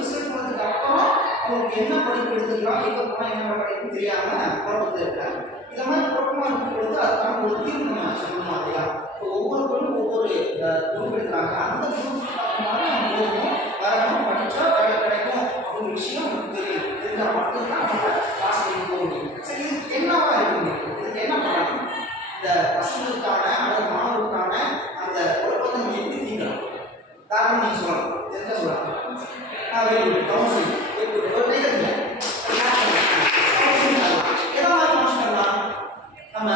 Result வந்ததுக்கு அப்புறம் அவங்களுக்கு என்ன படிப்பு எடுத்துக்கலாம், எங்கே போனால் என்ன படிப்பு தெரியாமல் குழப்பத்தில் இருக்காங்க. இந்த மாதிரி குழப்பமாக இருக்கும் பொழுது அதுக்கான ஒரு தீர்வு நம்ம சொல்லணும் இல்லையா? இப்போ ஒவ்வொருத்தரும் ஒவ்வொரு குரூப் எடுக்கிறாங்க. அந்த குரூப் அவங்க போகணும், வரணும், படித்தா வேலை கிடைக்கும் அப்படின்ற விஷயம் நமக்கு தெரியும். இருந்தால் மட்டும்தான் நம்ம கிளாஸ் பண்ணி போக முடியும். சரி, இதுக்கு என்னவா இருக்கு? இதுக்கு என்ன பண்ணணும்? இந்த பசங்களுக்கான அல்லது மாணவர்களுக்கான அந்த குழப்பத்தை நம்ம எப்படி தீர்க்கலாம்? காரணம் நீங்கள் சொல்லலாம், தெரிஞ்சா சொல்லலாம். கவுன்சிலிங் ஒரு டைம் எதாவது மாற்றம் பண்ணலாம் நம்ம.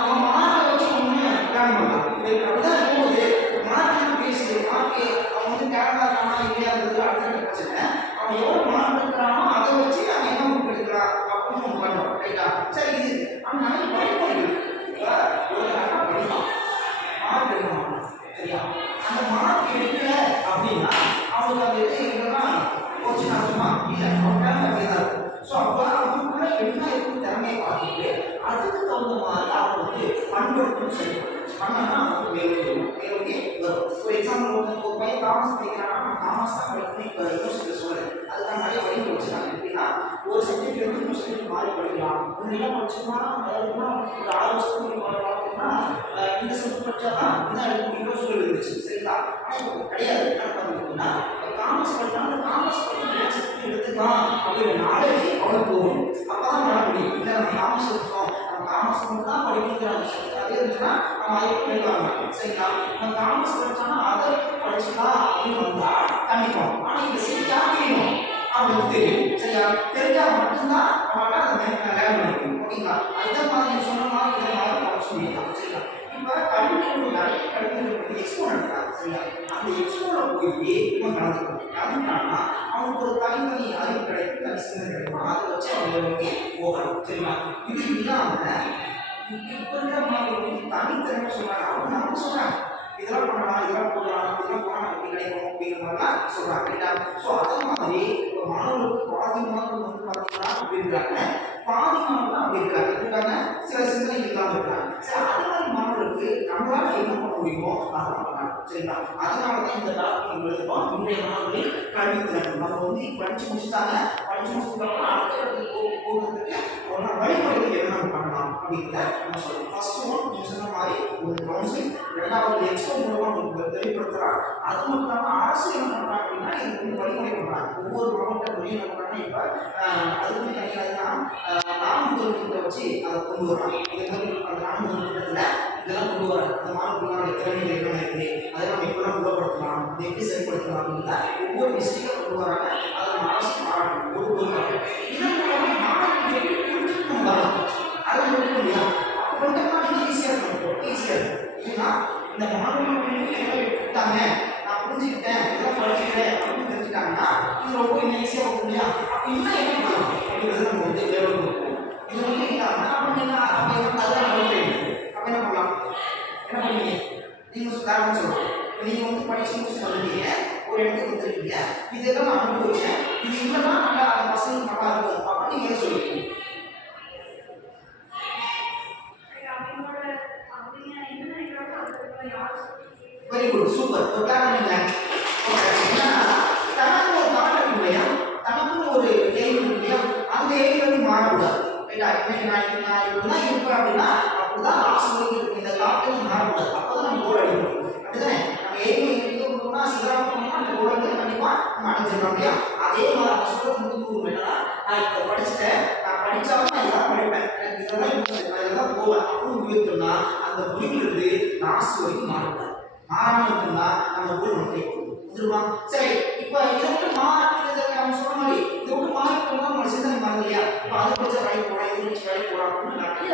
அவன் மார்க்கை வச்சு ஒன்று பிளான் பண்ணலாம். அப்படிதான் போகுது. மார்க் பேசி மார்க்கு அவன் வந்து டேலண்டா இருக்கானா இல்லையாங்கிறது அடுத்த பிரச்சனை. அவன் எவ்வளோ மார்க் எடுக்கிறானோ அதை வச்சு அவன் என்ன குரூப் எடுக்கிறான் அப்படின்னு நம்ம பண்ணுறோம். ரைட்டா? சரி, இது அவன் நிறைய படிப்பு ஒரு கரெக்டாக படிப்பான், மார்க் எடுக்கணும். சரியா? அந்த மார்க் எடுக்கல அப்படின்னா அவனுக்கு அந்த இது எங்கெல்லாம் போச்சு அர்த்தமா இல்லை, அவன் டேலண்ட் அப்படியே தான் இருக்கும். ஸோ அப்போ அவனுக்குள்ள என்ன இருக்கும் திறமையை பார்த்துட்டு அதுக்கு தகுந்த மாதிரி அவங்க வந்து பண்படுத்தணும் செய்யணும். பண்ணனா அவனுக்கு வேலைக்கு வரும். ஒரு எக்ஸாம்பிள் ஒரு பையன் காமர்ஸ் படிக்கிறான்னா காமர்ஸ் தான் படிக்கணும். இப்போ யூனிவர்சிட்டியில் சொல்லுறேன், அதுக்கான நிறைய வழிகள் வச்சுருக்காங்க. எப்படின்னா ஒரு சப்ஜெக்ட் வந்து இன்னொரு சப்ஜெக்ட் மாறி படிக்கலாம். முன்னெல்லாம் படிச்சோம்னா அதாவதுனா ஒரு 6 வருஷத்துக்கு பார்த்தீங்கன்னா இந்த சப்ஜெக்ட் படித்தா தான் இதான் எடுக்க முடியும் சூழல் இருந்துச்சு. சரிங்களா? ஆனால் இப்போ கிடையாது. என்ன பண்ணுறதுன்னா காமர்ஸ் படித்தாலும் அந்த காமர்ஸ் படித்து எடுத்துக்கலாம் அப்படிங்கிற நாலேஜ் அவனுக்கு போகணும். அப்போ தான் பண்ண முடியும். இல்லை நம்ம காமர்ஸ் எடுத்துக்கோம், நம்ம காமர்ஸ் மட்டும் தான் படிக்கணுங்கிற அதே இருந்துச்சுன்னா நம்ம அதை படிப்பாங்க. சரிங்களா? நம்ம காமர்ஸ் படித்தாலும் அதை படிச்சுக்கலாம் அப்படின்னு வந்தால் கண்டிப்பாக. ஆனால் இந்த சரியா தெரியணும் அவனுக்கு தெரியும். சரியா? தெரிஞ்சால் மட்டும்தான் அவனால் அதை லேர்ன் பண்ணிக்கணும். ஓகேங்களா? அந்த மாதிரி சொன்ன மாதிரி இதை மாதிரி படிச்சு முடியலாம். சரிங்களா? இப்போ கல்விகள் நிறைய கல்விகள் எக்ஸ்போ நடத்துறாங்க. சரியா? அந்த எக்ஸ்போவில் போய் இவன் கலந்துட்டான்னா அவனுக்கு ஒரு தனித்தனி அறிவு கிடைக்கும், தனி சிந்தனை கிடைக்கும். அதை வச்சு அவங்க வந்து போகலாம். சரிங்களா? இது இல்லாமல் இப்போ இருக்கிற மாதிரி தனித்திறமை சொல்கிறாங்க. அவங்க நமக்கு சொல்கிறாங்க இதெல்லாம் பண்ணலாம், இதெல்லாம் போடலாம், இதெல்லாம் போனால் அப்படி கிடைக்கும் அப்படிங்கிற மாதிரிலாம் சொல்கிறாங்க. இல்லையா? ஸோ அதே மாதிரி இப்போ மாணவர்களுக்கு பாதி மாணவர்கள் வந்து பார்த்தீங்கன்னா அப்படி இருக்காங்க, பாதி மாணவர்கள் அப்படி இருக்காங்க. இருக்காங்க சில சிந்தனை இல்லாமல் இருக்காங்க. சரி, அதே மாதிரி மாணவர்களுக்கு நம்மளால என்ன பண்ண முடியுமோ அதை பண்ணலாம். சரிங்களா? அதனால தான் இந்த டாக்டர் எழுதுவோம். இன்றைய மாணவர்கள் கல்வித்திறன் நம்ம வந்து படித்து முடிச்சுட்டாங்க. படித்து முடிச்சுட்டாங்கன்னா அடுத்த இடத்துக்கு போகிறதுக்கு ஒரு வழிமுறைகள் என்ன நம்ம பண்ணலாம் அப்படிங்கிறத நம்ம சொல்லணும். ஃபர்ஸ்ட் ஒன் நீங்கள் சொன்ன மாதிரி ஒரு கவுன்சிலிங், ரெண்டாவது எக்ஸ்போ மூலமாக உங்களுக்கு தெளிவுபடுத்துகிறாங்க. அது மட்டும் இல்லாமல் அரசு என்ன பண்ணுறாங்க அப்படின்னா இதுக்கு வந்து வழிமுறை பண்ணுறாங்க. ஒவ்வொரு மாவட்டத்துலையும் என்ன பண்ணுறாங்கன்னா இப்போ அதுக்கு தனியாக நான்கு திட்டத்தை வச்சு அதை கொண்டு வராங்க. இதே மாதிரி அந்த நான்கு திட்டத்தில் இதெல்லாம் கொண்டு வராங்க. அந்த மாணவர்களுடைய திறமைகள் என்னென்ன இருக்குது, அதை நம்ம எப்படிலாம் குணப்படுத்தலாம், அதை எப்படி செயல்படுத்தலாம் அப்படின்னா ஒவ்வொரு விஷயத்தையும் கொண்டு வராங்க. அதை நம்ம அரசு பாராட்டணும். கொடுக்குறாங்க. இதன் மூலமாக மாணவர்கள் எப்படி புரிஞ்சுக்கணும் வரலாம் அதை கொடுக்க முடியாது. அப்போ கொண்டோம்னா இன்னும் ஈஸியாக இருக்கும். ஈஸியாக இருக்கும். ஏன்னா இந்த மாணவர்கள் விட்டாங்க, நான் புரிஞ்சுக்கிட்டேன், இதெல்லாம் படிச்சுக்கிட்டேன் அப்படின்னு தெரிஞ்சுட்டாங்கன்னா இது ரொம்ப இன்னும் ஈஸியாக இருக்கும் இல்லையா? அப்போ இன்னும் என்ன பண்ணலாம் அப்படிங்கிறது நம்ம வந்து டெவலப் பண்ணுவோம். இது வந்து இல்லாமல் அப்போ அதெல்லாம் அப்போ என்ன பண்ணலாம்? என்ன பண்ணுவீங்க? நீங்கள் காரணம் சொல்லலாம். நீங்கள் வந்து படிச்சு முடிச்சு வந்துட்டீங்க, ஒரு இடத்துக்கு வந்துருக்கீங்க, இதெல்லாம் நான் அனுபவிச்சேன், இது இல்லைன்னா நல்லா அந்த பசங்களுக்கு நல்லா இருக்கும் அப்படின்னு நீங்கள் சொல்லிருக்கீங்க. Very good, super. ஒரு காரணம் இல்லை என்னன்னா தனக்கு ஒரு தாட் இருக்கு இல்லையா, தனக்குன்னு ஒரு எய்ம் இருக்கு இல்லையா, அந்த எய்ம் வந்து மாறக்கூடாது. ரைட்டா? இன்னைக்கு நான் இப்படிதான் இருப்பேன் அப்படின்னா அப்படிதான் லாஸ்ட் வரைக்கும் இருக்கு. இந்த தாட் மாறக்கூடாது. அப்போதான் நம்ம கோல் அடிக்கணும். அப்படிதானே? நம்ம எய்ம் எங்கன்னா சிதறாம போனோம்னா அந்த கோல் வந்து கண்டிப்பாக நம்ம அடைஞ்சிடலாம் இல்லையா? அதே மாதிரி நம்ம சொல்றது முக்கியம் என்னன்னா நான் இப்போ படிச்சுட்டேன், நான் படித்தாலும் நான் இதெல்லாம் படிப்பேன், எனக்கு இதெல்லாம் யூஸ் நான் இதெல்லாம் போவேன் அப்படின்னு முடிவுனா அந்த முடிவிலிருந்து லாஸ்ட் வரைக்கும் மாறக்கூடாது. மாறாமல் இருக்குன்னா நம்ம கோல் வந்து வந்துருமா? சரி, இப்போ இதை விட்டு மாறி அவங்க சொன்ன மாதிரி இதை விட்டு மாறி போனால் நம்ம சிந்தனை மாறுது இல்லையா? இப்போ அதை படிச்சா வேலைக்கு போகலாம், இது படிச்சு வேலைக்கு போகலாம் அப்படின்னு நிறைய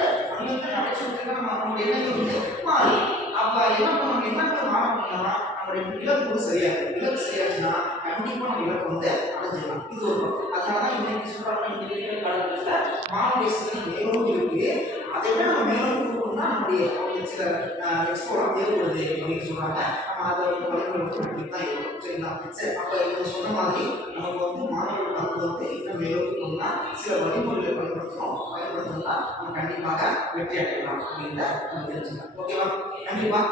நிறைய சொல்லிட்டு நம்மளுடைய எண்ணங்கள் வந்து மாறி அப்போ என்ன பண்ணணும்? என்ன மாற பண்ணோம்னா நம்மளுடைய இலக்கு வந்து சரியாக இலக்கு சரியாச்சுன்னா கண்டிப்பாக நம்ம இலக்கு வந்து அடைஞ்சிடலாம். இது ஒரு பக்கம். அதனால தான் இன்னைக்கு சொல்கிறாங்க, இன்னைக்கு காலகட்டத்தில் மாணவ மேலும் இருக்குது. அதை விட நம்ம மேலும் கொடுக்கணும்னா நம்முடைய சில எக்ஸ்போர்ட் தேவைப்படுது அப்படின்னு சொல்கிறாங்க. நம்ம அதை வந்து வழிமுறை தான் இருக்கும். சரிங்களா? சரி, அப்போ இவங்க சொன்ன மாதிரி நமக்கு வந்து மாணவர்கள் வந்து இன்னும் மேலோக்கணும்னா சில வழிமுறைகளை பயன்படுத்தணும்னா நம்ம கண்டிப்பாக வெற்றி அடையலாம் அப்படின்றத நம்ம தெரிஞ்சுக்கலாம். ஓகேவா? கண்டிப்பாக